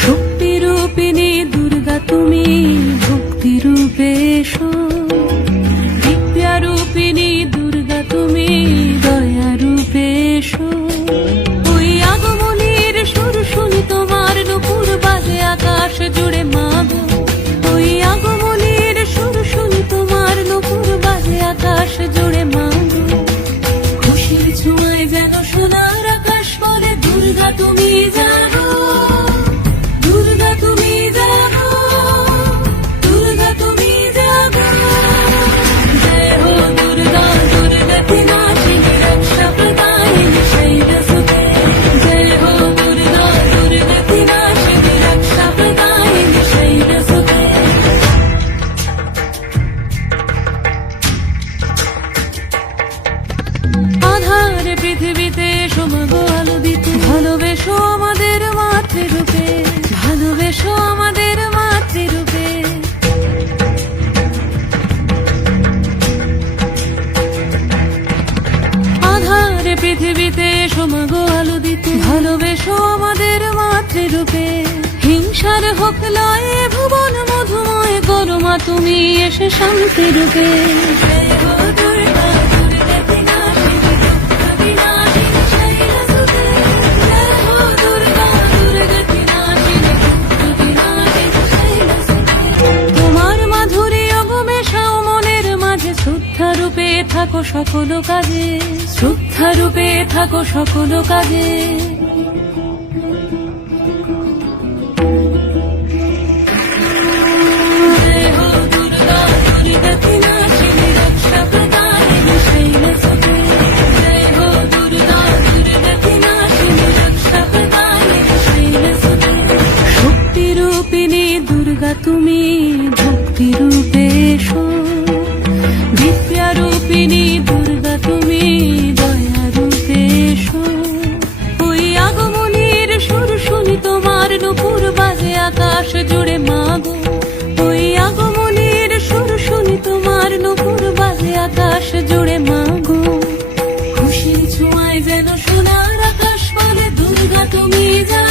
শক্তি রূপিণী দুর্গা তুমি ভক্তি রূপে শো যেন সোনার আকাশ বলে দুর্গা তুমি জানো। হোক লয়ে ভুবন মধুময় করো তুমি এসে শান্তি রূপে। রূপে থাকো সকল কাজে। শ্রদ্ধা রূপে থাকো সকল কাজে। Vida.